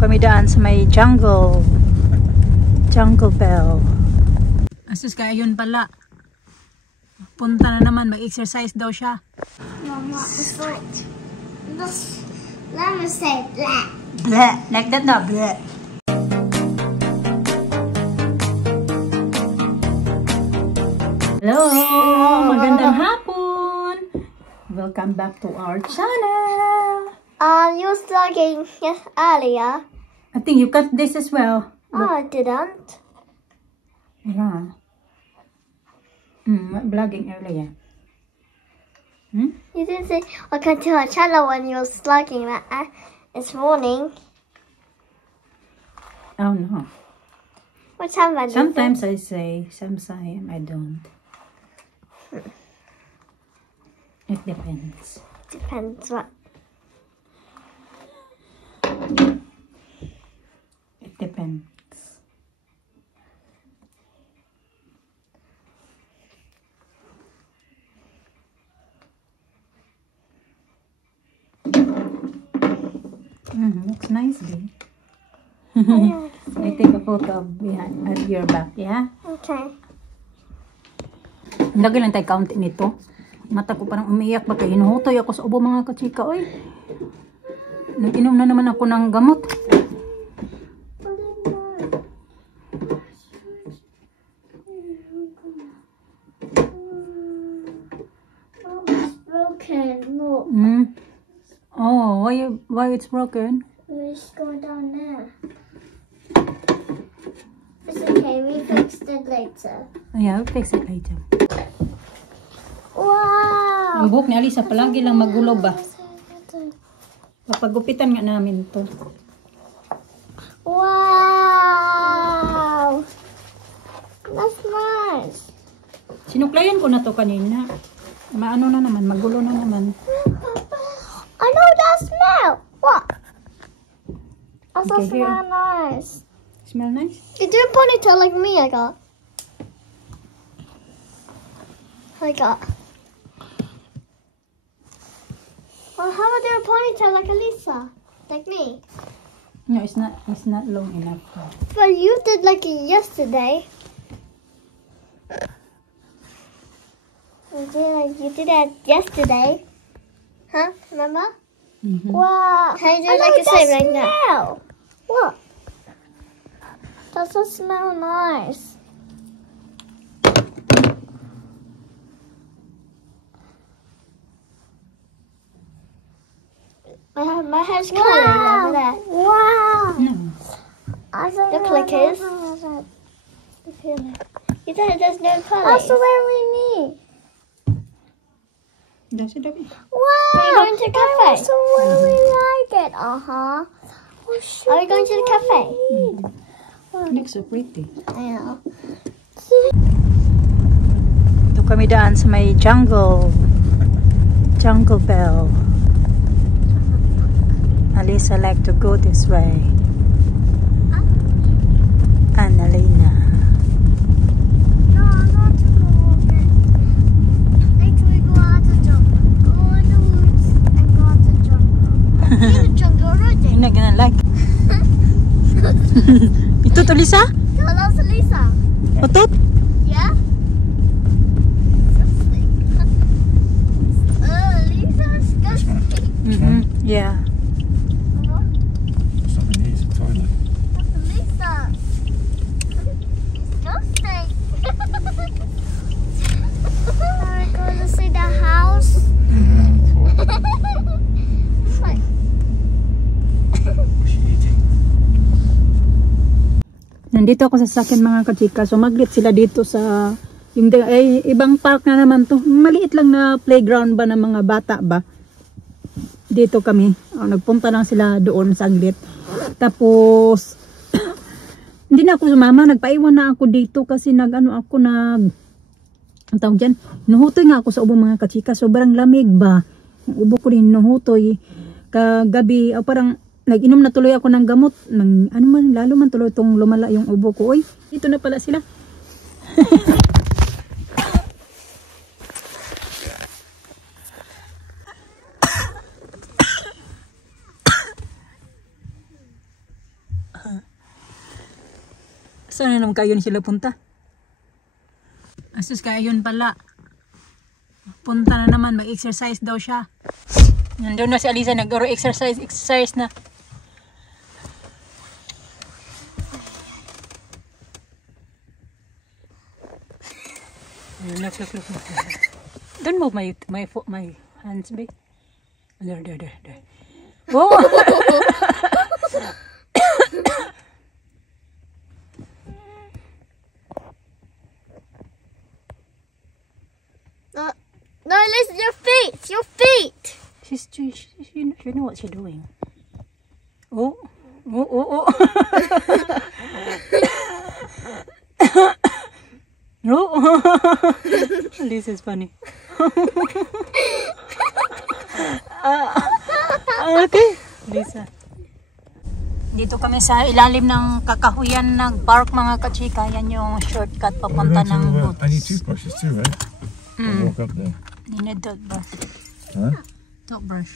Kami daan sa may jungle bell. Asus kaya yun pala. Punta na naman, mag-exercise daw siya. Mama, it's like this. Let me say blah. Bleh, like that na, bleh. Hello, magandang hapon. Welcome back to our channel. You were vlogging earlier. I think you cut this as well. Oh, I didn't. Yeah. Vlogging earlier. You didn't say welcome to our channel when you were vlogging that this morning. Oh no. What time was it? Sometimes I say, sometimes I don't. It depends. Depends what. It depends. Looks nice, babe. I take a photo of behind at your back, yeah? Okay. Lagi lang tayo kaunti nito. Mata ko parang umiiyak ba kayo. Hinuhutoy ako sa ubo mga kachika. Oy. Nag-inom na naman ako ng gamot. It's broken. Look. Oh, why it's broken? Let's go down there. It's okay. We fixed it later. Yeah, we'll fix it later. Wow. Ang buhok ni Alisa palagi lang magulo ba? Papagupitan nga namin to. Wow. That's nice. Sinuklayan ko na to kanina. Maano na naman, magulo na naman. I know that smell. What? That Okay, smell nice. Smell nice? You do a ponytail like me, I got. Well, how about do a ponytail like Elisa? Like me? No, it's not long enough. But you did like it yesterday. You did that yesterday. Huh? Remember? Wow. How you do it like the same like that? What? Does that smell nice? My hair's colouring over there. Wow. Look like his. You said there's no colour. That's the way we need. Does it okay? Wow. Are you going to the cafe? That's the way we like it. Are you going to the cafe? It looks so pretty. Yeah. Ito kami daan sa may jungle bell. Alisa like to go this way. Annalena. No, not to go over it. Later we go out the jungle. Go in the woods and go out the jungle. In the jungle already. You're not gonna like. Ito to Lisa? No, that's Lisa. Otot? Yeah? Disgusting. Lisa's disgusting. Yeah. Something needs a toilet. That's Lisa. Disgusting. Are we going to see the house? What's she eating? Nandito ako sa sakin mga kachika. So maglit sila dito sa ibang park na naman to. Maliit lang na playground ba ng mga bata ba? Dito kami. Nagpunta lang sila doon saglit. Tapos hindi na ako sumama. Nagpaiwan na ako dito kasi ang tawag dyan, nuhutoy nga ako sa ubo mga kachika. Sobrang lamig ba? Ang ubo ko rin nuhutoy. Kagabi, parang nag-inom na tuloy ako ng gamot. Lalo man tuloy itong lumala yung ubo ko. Uy, dito na pala sila. Saan na naman kayo sila punta? Asus kayon pala. Punta na naman, mag-exercise daw siya. Nandun na si Alisa, nag-exercise na. Look. Don't move my hands, babe. There. Oh! No, listen, your feet. She know what she's doing. Oh. No. This is funny. Okay. Lisa. Dito kami sa ilalim ng kakahuyan ng park mga kachika. Yan yung shortcut papunta ng Boots. I need toothbrushes too, right? I'll walk up there. You need toothbrush. Huh? Toothbrush.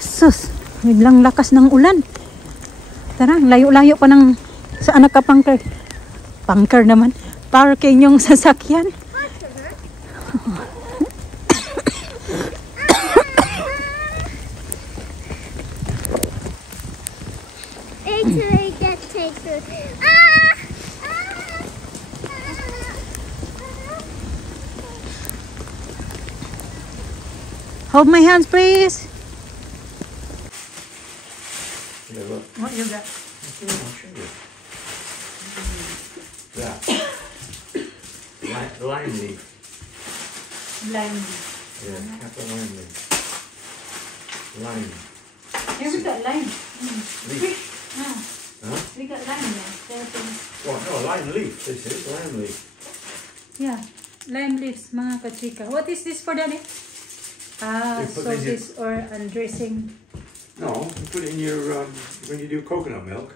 Sus, biglang lakas ng ulan. Tara, layo-layo pa ng saan naka-punker. Punker naman. Parking yung sasakyan. Actually, that takes it. Hold my hands, please. Yeah, look. What you got? I'll show you. That. Lime leaf. Lime. Yeah, apple lime leaf. Lime. Here we got lime. Leaf. Ah, Huh? we got lime there. What? No, lime leaf. This is lime leaf. Yeah, lime leaves, mga kachika. What is this for, Daddy? Ah, You put these in- sauces or undressing. No, you put it in your, when you do coconut milk,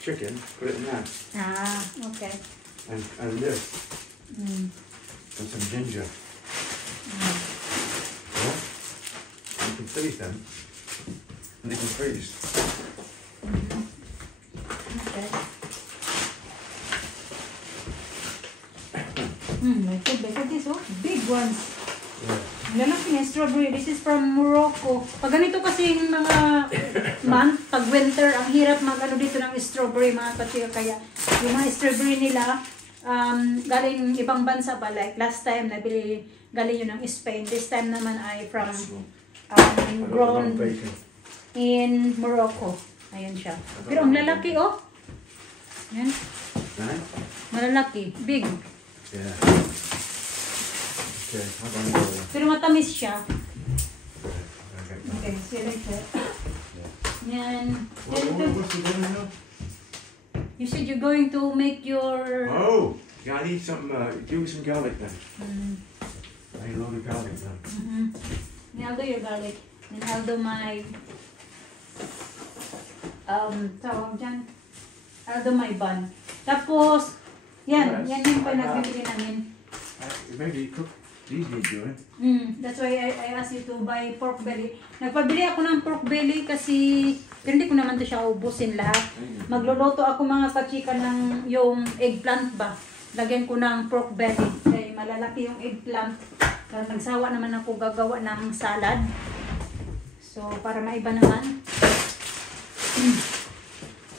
chicken, put it in that. Ah, okay. And this, Mm. and some ginger. Yeah? You can freeze them. And they can freeze. Okay. Look at this, oh, big ones. Yeah. Lalaki ng strawberry. This is from Morocco. Pag ganito kasi yung mga month, pag winter, ang hirap mag-ano dito ng strawberry, mga kachika. Kaya yung mga strawberry nila, galing ibang bansa ba? Like last time, nabili galing yun ng Spain. This time naman ay from grown Bacon. in Morocco. Ayan siya. Pero ang lalaki, oh. Ayan. Right? Malalaki. Big. Yeah. Okay, how about you? Pero matamis siya. Okay. Okay, see you later. Yan. What's the dinner now? You said you're going to make your... Oh, yeah, I need some, give me some garlic then. Mm. I need a load of garlic then. Then I'll do your garlic. Then I'll do my... tawag dyan. I'll do my bun. Tapos, yan. Yes, Yan yung like that. pinagbibili namin. Maybe cook these need doing. That's why I asked you to buy pork belly. Nagpabili ako ng pork belly kasi pero hindi ko naman ito siya ubusin lahat. Magluluto ako mga kachika ng yung eggplant ba. Lagyan ko ng pork belly. Kaya malalaki yung eggplant. Kaya nagsawa naman ako gagawa ng salad. So para maiba naman.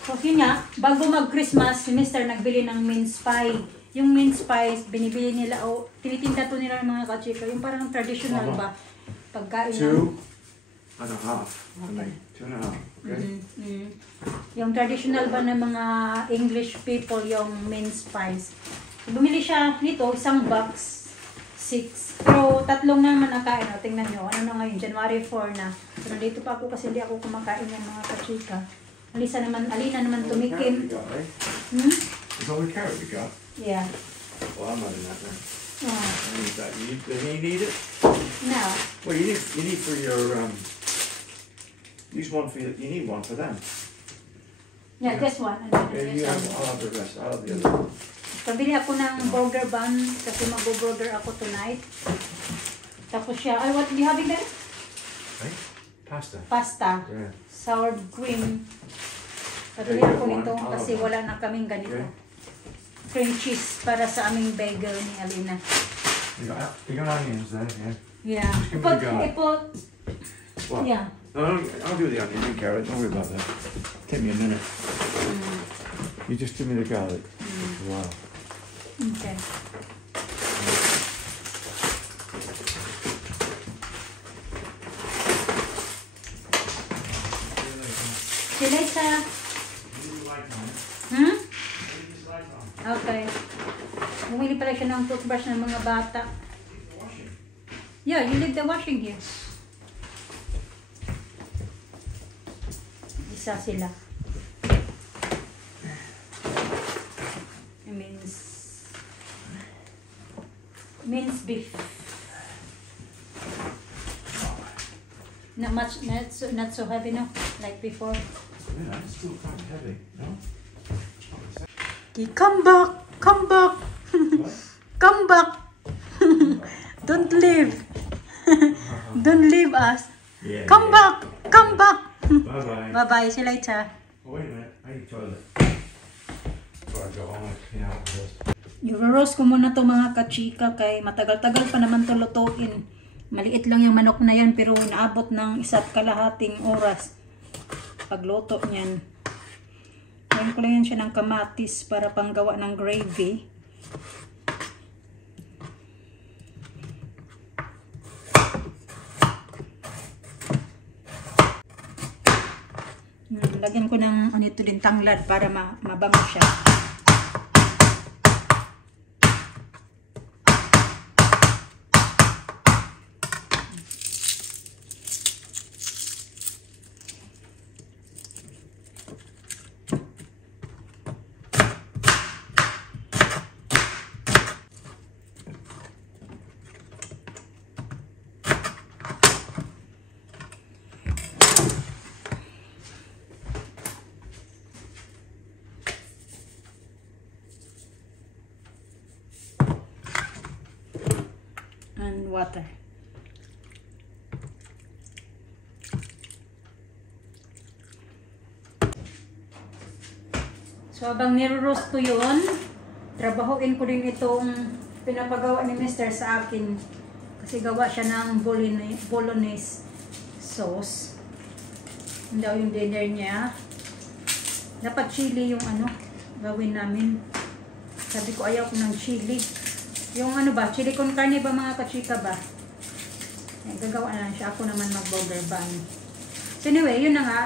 So yun nga, bago mag-Christmas, si Mr. nagbili ng mince pie. Yung mince pies, binibili nila o tinitinda to nila ng mga kachika. Yung parang traditional ba? Pagkain ng... 2.5. Okay. 2.5. Okay. Yung traditional ba ng mga English people, yung mince pies. Bumili siya nito, isang box, 6. Pero tatlong naman ang kain. O, tingnan nyo, ano na ngayon, January 4 na. Pero dito pa ako kasi hindi ako kumakain ng mga kachika. Alina naman tumikim. Is all the carrot we got? Yeah. Well, I'm not in that then. Oh, I need that. Does he need it? no. Well, you need for your, use one for you need one for them. Yeah, this one. And then Yeah, this you have, one. I'll have the rest. I'll have the other one. Pabili ako ng burger bun kasi mag-burger ako tonight. Tapos siya, ay what do you having there? Right? Pasta. Pasta. Yeah. Sour cream. Pabili ako nito kasi wala na kaming ganito. Cream cheese para sa aming bagel ni Alina. You got onions there, yeah? Yeah. Just give me the garlic. What? Yeah. No, I'll do the onion and carrot. Don't worry about that. Take me a minute. You just give me the garlic. Wow. Okay. Silesa. Hmm? Okay. Bumili pala siya ng toothbrush ng mga bata. Yeah, you leave the washing here. Isa sila. It means beef. Not so heavy now, like before. Yeah, it's still quite heavy, no? Okay, come back! Come back! Come back! Don't leave! Don't leave us! Yeah. Come back! Come back! Bye-bye. Bye-bye, see you later. Oh, wait a minute. I need toilet. Before I go home, I clean out first. I-roast ko muna to mga kachika kay matagal-tagal pa naman to lutuin. Maliit lang yung manok na yan pero naabot ng 1.5 oras pagluto niyan. Ngayon ko lang yan siya ng kamatis para panggawa ng gravy. Lagyan ko ng anito din tanglad para mabango siya. And water. So habang niro-roast ko yun, trabahuin ko din itong pinapagawa ni Mr. sa akin kasi gawa siya ng bolognese sauce. Yun daw yung dinner niya. Dapat chili yung gawin namin. Sabi ko ayaw ko ng chili. Yung chili con carne ba mga kachika ba? Ay, gagawa na lang siya. Ako naman mag-burger bun. So anyway, yun na nga.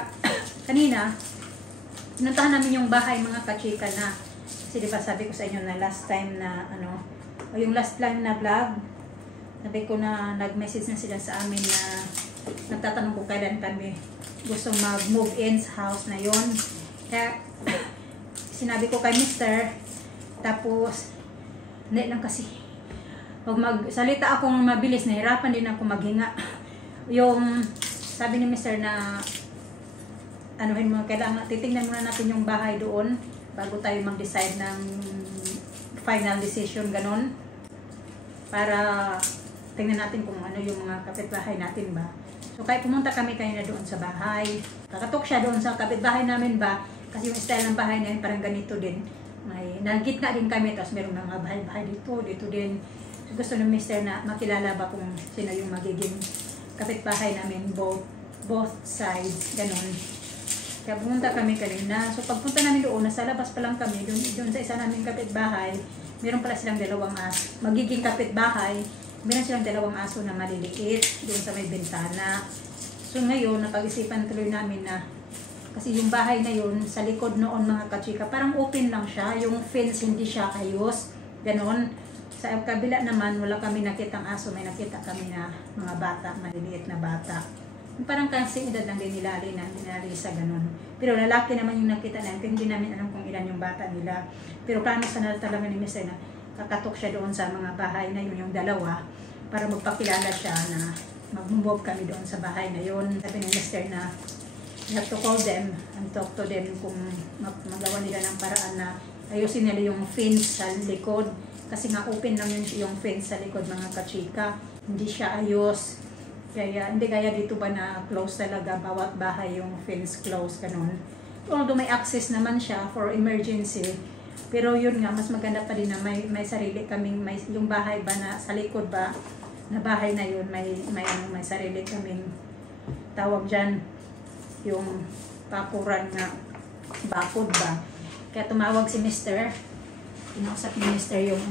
Kanina, pinuntahan namin yung bahay mga kachika na. Kasi diba sabi ko sa inyo na last time na o yung last time na vlog, sabi ko na nag-message na sila sa amin na nagtatanong ko kailan kami gusto mag-move in sa house na yon. Kaya sinabi ko kay Mr. Tapos hindi lang kasi pag magsalita akong mabilis, nahirapan din ako maghinga. Yung sabi ni Mr. na kailangan titingnan muna natin yung bahay doon bago tayo mag-decide ng final decision, ganon. Para tingnan natin kung ano yung mga kapitbahay natin ba. So kaya pumunta kami kanina doon sa bahay. Kakatok siya doon sa kapitbahay namin ba kasi yung style ng bahay na yun parang ganito din. May nagitna din kami, tapos meron mga bahay-bahay dito din. So, gusto ng Mr. na makilala ba kung sino yung magiging kapitbahay namin, both sides, ganun. Kaya pumunta kami kanina. So pagpunta namin doon, nasa labas pa lang kami, doon sa isa naming kapitbahay, meron pala silang dalawang magiging kapitbahay, meron silang dalawang aso na maliliit, doon sa may bintana. So ngayon, napag-isipan tuloy namin na kasi yung bahay na yun, sa likod noon mga kachika, parang open lang siya. Yung fence hindi siya ayos. Ganon. Sa kabila naman, wala kami nakitang aso. May nakita kami na mga bata, maliliit na bata. Parang kasi edad lang din nila sa ganon. Pero lalaki naman yung nakita namin. Hindi namin alam kung ilan yung bata nila. Pero plano sana talaga ni Mr. na kakatok siya doon sa mga bahay na yun, yung dalawa, para magpakilala siya na mag-move kami doon sa bahay na yun. Sabi ni Mr. na you have to call them and talk to them kung magawa nila ng paraan na ayusin nila yung fence sa likod. Kasi nga open lang yung fence sa likod mga kachika. Hindi siya ayos. Kaya hindi kaya dito ba na close talaga bawat bahay yung fence close ganun. Although may access naman siya for emergency. Pero yun nga, mas maganda pa rin na may sarili kaming, yung bahay ba na sa likod ba, na bahay na yun, may sarili kaming tawag dyan, yung pakuran nga, bakod ba. Kaya tumawag si Mr. Inausap ni Mr. yung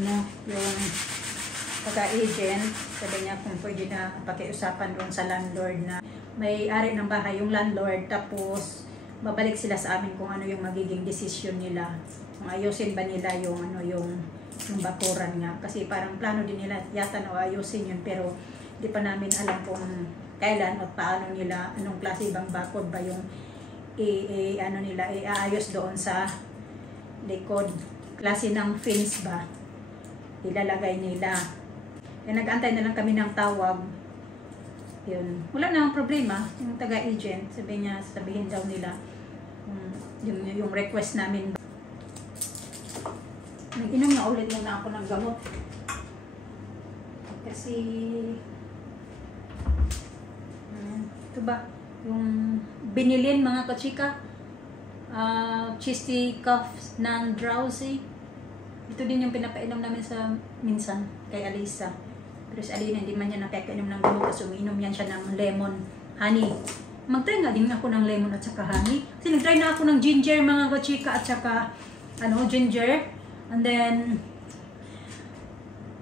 pagka-agent. Sabi niya kung pwede na pakiusapan doon sa landlord na may-ari ng bahay, yung landlord, tapos babalik sila sa amin kung ano yung magiging desisyon nila. Kung ayusin ba nila yung yung bakuran nga. Kasi parang plano din nila yata na ayusin yun, pero di pa namin alam kung kailan at paano nila, anong klase bang bakod ba yung iaayos doon sa likod. Klase ng fence ba ilalagay nila. Kaya nag-antay na lang kami ng tawag. Yun. Wala na ang problema. Yung taga-agent, sabihin daw nila yung request namin. Nag-inom na ulit muna ako ng gamot. Kasi ito ba? Yung binilin mga kachika, chesty cough non-drowsy. Ito din yung pinapainom namin minsan kay Alisa. Pero si Alina hindi man niya napakainom ng gamot kasi umiinom yan siya ng lemon honey. Mag-try nga din ako ng lemon at saka honey. Kasi nag-try na ako ng ginger mga kachika at saka ginger. And then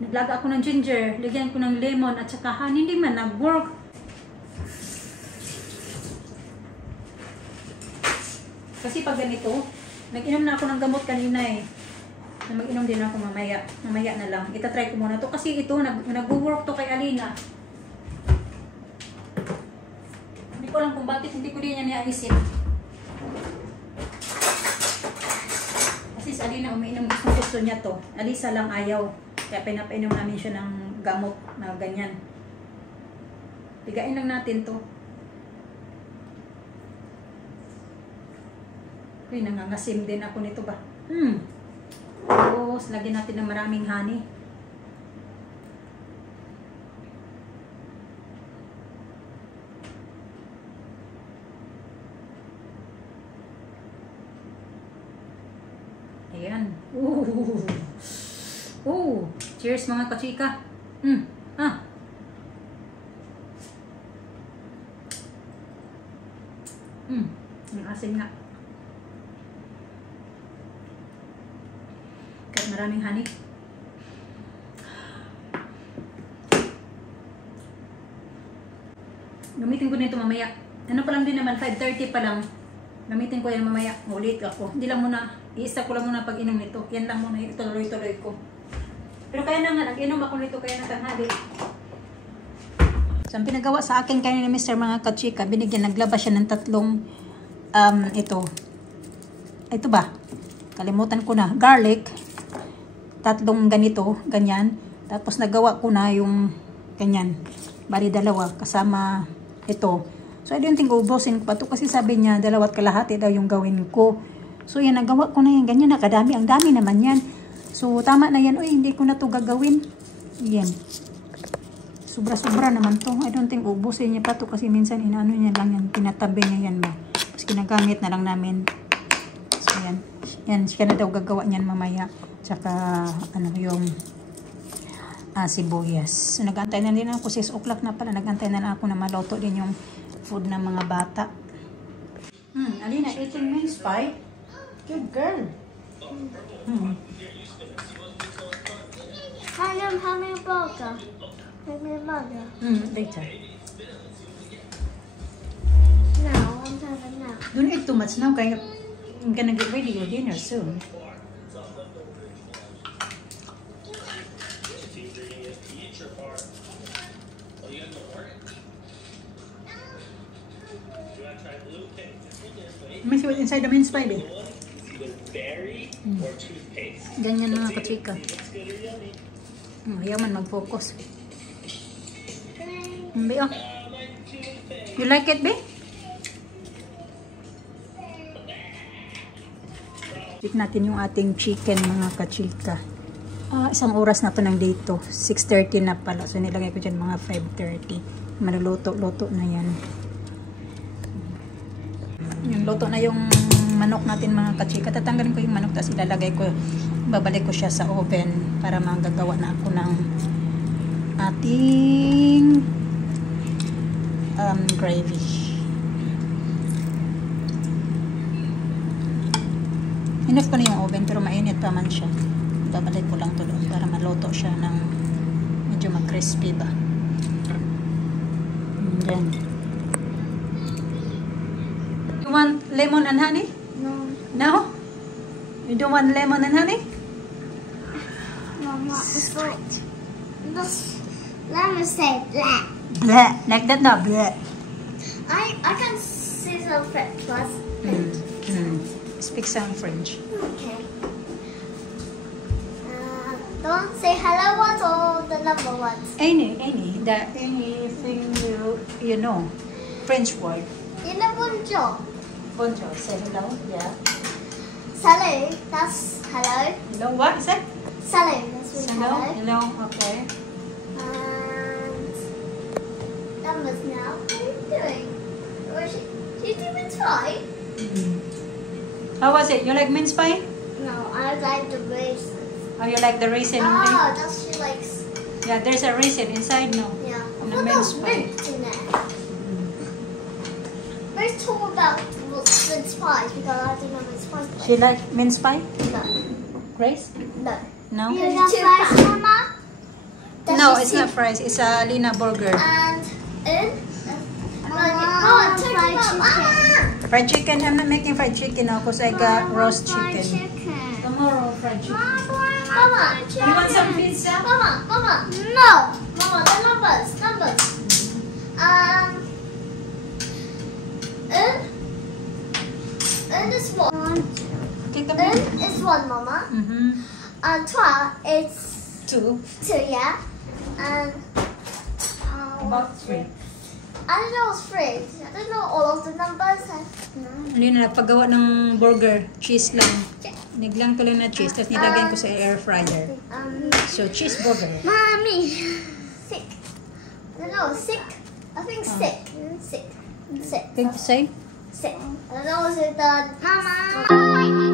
naglaga ako ng ginger, lagyan ko ng lemon at saka honey, hindi man nag-work. Kasi pag ganito, nag-inom na ako ng gamot kanina eh. Na mag-inom din ako mamaya. Mamaya na lang. Itatry ko muna to kasi ito, nag-work to kay Alina. Hindi ko alam kung bakit hindi ko din niya niaisip. Kasi si Alina umiinom, gusto niya to. Alisa lang ayaw. Kaya pinapainom namin siya ng gamot na ganyan. Bigain lang natin to. Uy, nangangasim din ako nito ba? Tapos, lagyan natin ng maraming honey. Ayan. Cheers mga kachika. Ang asim nga. Kahit maraming honey. Gamitin ko nito mamaya. Ano pa lang din naman, 5:30 pa lang. Gamitin ko yan mamaya. Ulit ako. Hindi lang muna, i-stop ko lang muna pag inom nito. Yan lang muna, tuloy-tuloy ko. Pero kaya na nga, nag-inom ako nito kaya na tanghali. So, ang pinagawa sa akin kaya ni Mr. mga kachika, naglabas siya ng 3, ito ba? Kalimutan ko na. Garlic. 3 ganito, ganyan. Tapos nagawa ko na yung ganyan. Bali 2 kasama ito. So I don't think ubusin ko pa ito kasi sabi niya 2 kalahati daw yung gawin ko. So yan, nagawa ko na yan. Ganyan, nakadami. Ang dami naman yan. So tama na yan. Uy, hindi ko na ito gagawin. Yan. Sobra-sobra naman to. I don't think ubusin niya pa to kasi minsan inaano niya lang yan. Tinatabi niya yan ba. Tapos ginagamit na lang namin. So yan. Yan, siya na daw gagawa niyan mamaya. Tsaka yung sibuyas. So nag-antay na din ako. 6 o'clock na pala. Nag-antay na lang ako na maluto din yung food ng mga bata. Alina, eating mince pie? Good girl. How many burger? Later. No, I'm having now. Don't eat too much now. Kaya I'm gonna get ready your dinner soon. Let me see what's inside the mince pie, babe. Ganyan mga kachika. Ayaw man mag-focus. Be, oh. You like it, babe? Check natin yung ating chicken mga kachika. 1 oras na pa nang dito. 6:30 na pala. So nilagay ko dyan mga 5:30. Maluluto-luto na yan. Yung luto na yung manok natin mga kachika. Tatanggalin ko yung manok, tapos ilalagay ko, babalik ko siya sa oven para magagawa na ako ng ating gravy. Enough ko na yung oven, pero mainit pa man siya. Babalik ko lang to doon para maluto siya ng medyo mag-crispy ba. And then, you want lemon and honey? No. No? You don't want lemon and honey? Mama, it's like this. Let me say black. Bleh. Like that now, bleh. I can see some French plus. Speak some French. Okay. Don't say hello ones or the number ones. Anything you know. French word. You know bonjour. Bonjour. Say hello. Yeah. Salut, that's hello. Hello. What is that? Salut, that's Hello. hello. Hello. Okay. And numbers now. What are you doing? Did you even try? How was it? You like mince pie? No, I like the raisins. Or you like the raisin only? Ah, that's she likes. Yeah, there's a raisin inside now. Yeah. And What a about mince pie. mint in there? Let's talk about mince pies because I didn't know mince pies. She like mince pie? No. Grace? No. No? You have fries, Mama? Does No, she it's see- not fries. It's a Lina burger. And in? Mama, fried chicken. Fried chicken. I'm not making fried chicken now because I got roast chicken. chicken. Tomorrow, fried chicken. Mama, You want some pizza? Mama, no. Mama, the numbers. In is one. Take the In is one, Mama. And 12 is 2. 2, yeah. And About 3. I don't know what's 3. I don't know all of the numbers. Lina, nagpagawa ng burger. Cheese lang. Niglang ko lang na cheese. Tapos nilagyan ko sa air fryer. So, cheeseburger. Mommy. Sick. I don't know, sick. I think sick. Sick. Think to say? Sick. I don't know, is it the... Mama.